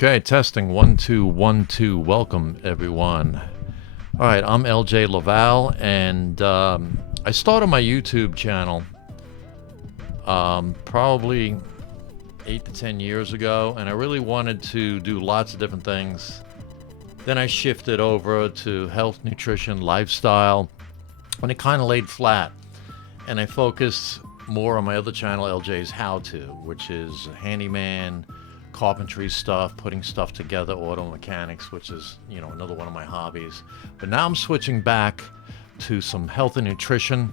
Okay, testing 1 2 1 2. Welcome, everyone. All right, I'm LJ Laval, and I started my YouTube channel probably 8 to 10 years ago, and I really wanted to do lots of different things. Then I shifted over to health, nutrition, lifestyle, and it kind of laid flat. And I focused more on my other channel, LJ's How To, which is handyman, carpentry stuff, putting stuff together, auto mechanics, which is, another one of my hobbies. But now I'm switching back to some health and nutrition,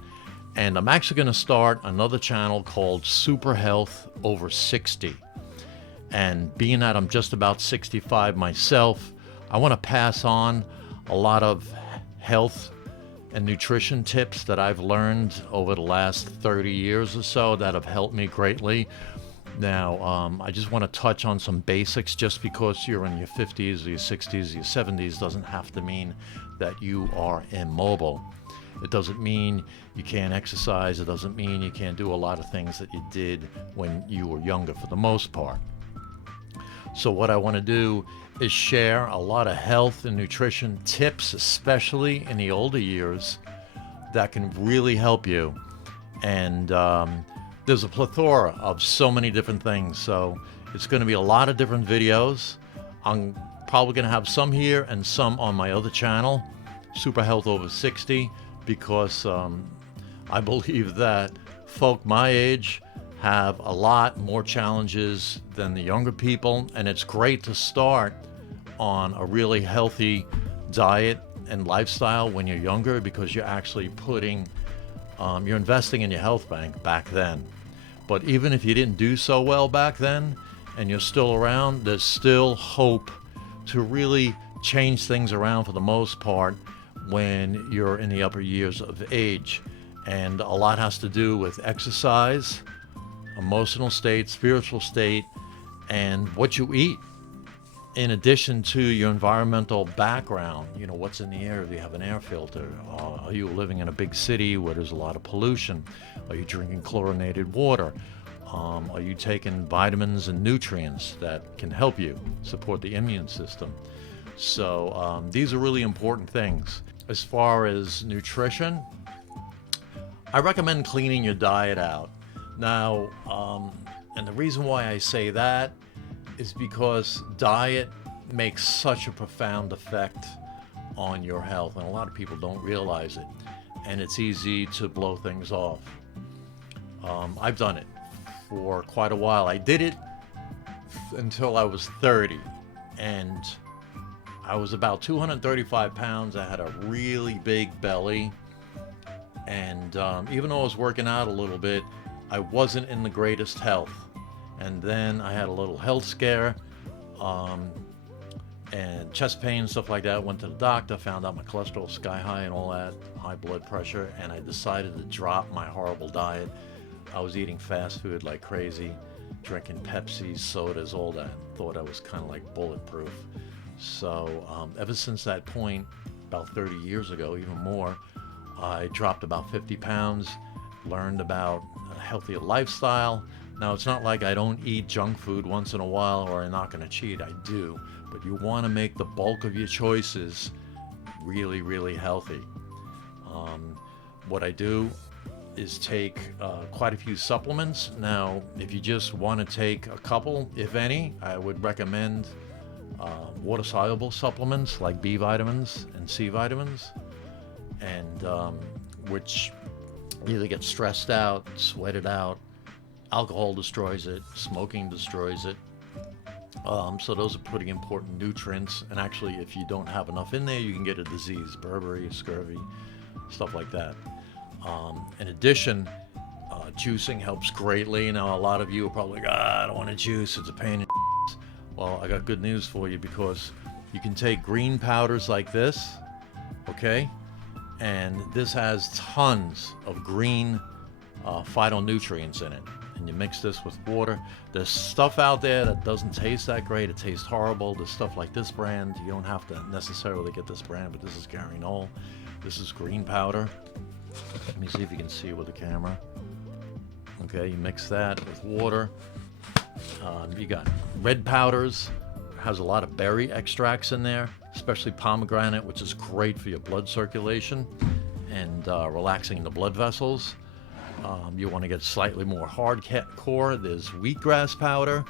and I'm actually going to start another channel called Super Health Over 60. And being that I'm just about 65 myself, I want to pass on a lot of health and nutrition tips that I've learned over the last 30 years or so that have helped me greatly. Now, I just want to touch on some basics. Just because you're in your 50s or your 60s, your 70s doesn't have to mean that you are immobile. It doesn't mean you can't exercise. It doesn't mean you can't do a lot of things that you did when you were younger, for the most part. So what I want to do is share a lot of health and nutrition tips, especially in the older years, that can really help you. And there's a plethora of so many different things. So it's going to be a lot of different videos. I'm probably going to have some here and some on my other channel, Super Health Over 60, because I believe that folk my age have a lot more challenges than the younger people, and it's great to start on a really healthy diet and lifestyle when you're younger, because you're actually you're investing in your health bank back then. But even if you didn't do so well back then and you're still around, there's still hope to really change things around for the most part when you're in the upper years of age. And a lot has to do with exercise, emotional state, spiritual state, and what you eat. In addition to your environmental background, what's in the air. If you have an air filter, are you living in a big city where there's a lot of pollution? Are you drinking chlorinated water? Are you taking vitamins and nutrients that can help you support the immune system? So these are really important things. As far as nutrition, I recommend cleaning your diet out. Now, and the reason why I say that is because diet makes such a profound effect on your health, and a lot of people don't realize it, and it's easy to blow things off. I've done it for quite a while. I did it until I was 30, and I was about 235 pounds. I had a really big belly, and even though I was working out a little bit, I wasn't in the greatest health. And then I had a little health scare, and chest pain and stuff like that. Went to the doctor, found out my cholesterol sky high and all that, high blood pressure, and I decided to drop my horrible diet. I was eating fast food like crazy, drinking Pepsi, sodas, all that. Thought I was kind of like bulletproof. So ever since that point, about 30 years ago, even more, I dropped about 50 pounds, learned about a healthier lifestyle. Now, it's not like I don't eat junk food once in a while or I'm not going to cheat. I do. But you want to make the bulk of your choices really, really healthy. What I do is take quite a few supplements. Now, if you just want to take a couple, if any, I would recommend water-soluble supplements like B vitamins and C vitamins, and which either get stressed out, sweated out. Alcohol destroys it, smoking destroys it. So those are pretty important nutrients. And actually, if you don't have enough in there, you can get a disease, Burberry, scurvy, stuff like that. In addition, juicing helps greatly. Now, a lot of you are probably like, I don't want to juice, it's a pain in the ass. Well, I got good news for you, because you can take green powders like this, okay? And this has tons of green phytonutrients in it. And you mix this with water. There's stuff out there that doesn't taste that great. It tastes horrible. There's stuff like this brand. You don't have to necessarily get this brand, but this is Garinol. This is green powder. Let me see if you can see it with the camera. Okay, you mix that with water. You got red powders, has a lot of berry extracts in there, especially pomegranate, which is great for your blood circulation and relaxing the blood vessels. You want to get slightly more hardcore. There's wheatgrass powder,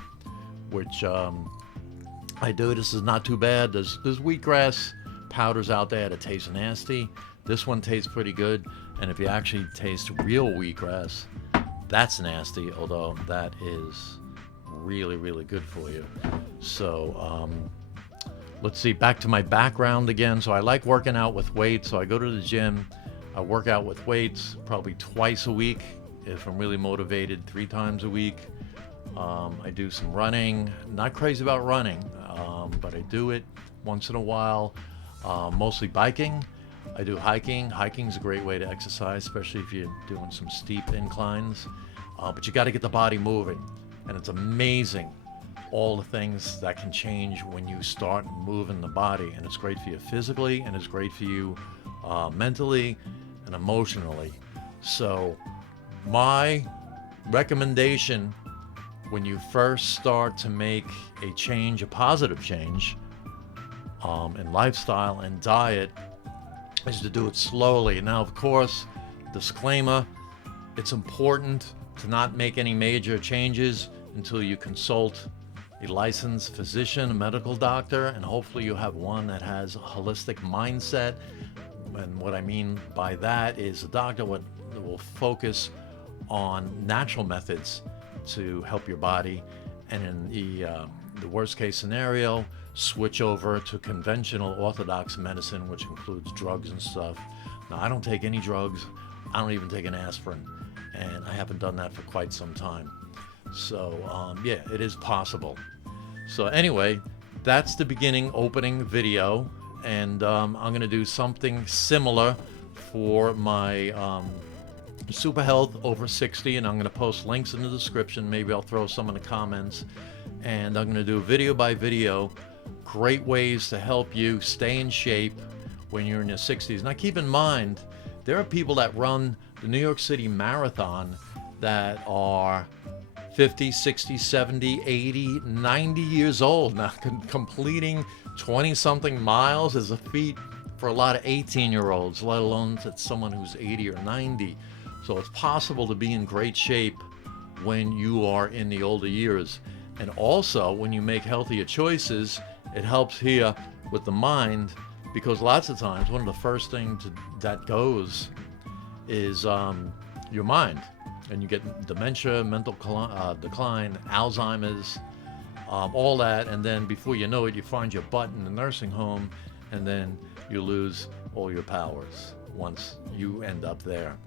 which I do. This is not too bad. There's wheatgrass powders out there that taste nasty. This one tastes pretty good. And if you actually taste real wheatgrass, that's nasty, although that is really, really good for you. So let's see, back to my background again. So I like working out with weights. So I go to the gym. I work out with weights probably twice a week. If I'm really motivated, 3 times a week. I do some running. Not crazy about running, but I do it once in a while. Mostly biking. I do hiking. Hiking's a great way to exercise, especially if you're doing some steep inclines. But you got to get the body moving. And it's amazing all the things that can change when you start moving the body. And it's great for you physically, and it's great for you mentally and emotionally. So my recommendation when you first start to make a change, a positive change in lifestyle and diet, is to do it slowly. Now, of course, disclaimer, it's important to not make any major changes until you consult a licensed physician, a medical doctor, and hopefully you have one that has a holistic mindset. And what I mean by that is a doctor will focus on natural methods to help your body, and in the worst case scenario, switch over to conventional orthodox medicine, which includes drugs and stuff. Now, I don't take any drugs. I don't even take an aspirin, and I haven't done that for quite some time. So yeah, it is possible. So anyway, that's the opening video, and I'm going to do something similar for my Super Health Over 60, and I'm going to post links in the description. Maybe I'll throw some in the comments, and I'm going to do video by video, great ways to help you stay in shape when you're in your 60s. Now keep in mind, there are people that run the New York City Marathon that are 50, 60, 70, 80, 90 years old. Now completing 20-something miles is a feat for a lot of 18-year-olds, let alone to someone who's 80 or 90. So it's possible to be in great shape when you are in the older years. And also, when you make healthier choices, it helps here with the mind, because lots of times one of the first things that goes is your mind. And you get dementia, mental decline, Alzheimer's, all that. And then before you know it, you find your butt in the nursing home, and then you lose all your powers once you end up there.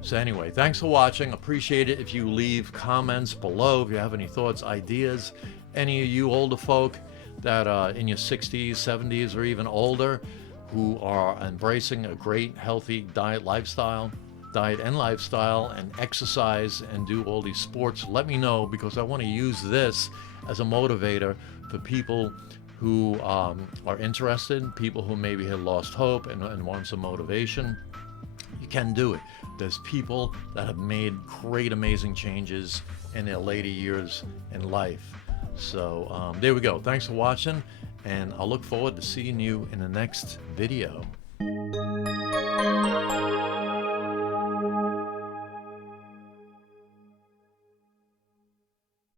So anyway, thanks for watching. Appreciate it if you leave comments below if you have any thoughts, ideas. Any of you older folk that are in your 60s, 70s, or even older who are embracing a great, healthy diet and lifestyle, and exercise and do all these sports, let me know, because I want to use this as a motivator for people who are interested, people who maybe have lost hope and want some motivation. You can do it. There's people that have made great, amazing changes in their later years in life. So there we go. Thanks for watching, and I'll look forward to seeing you in the next video.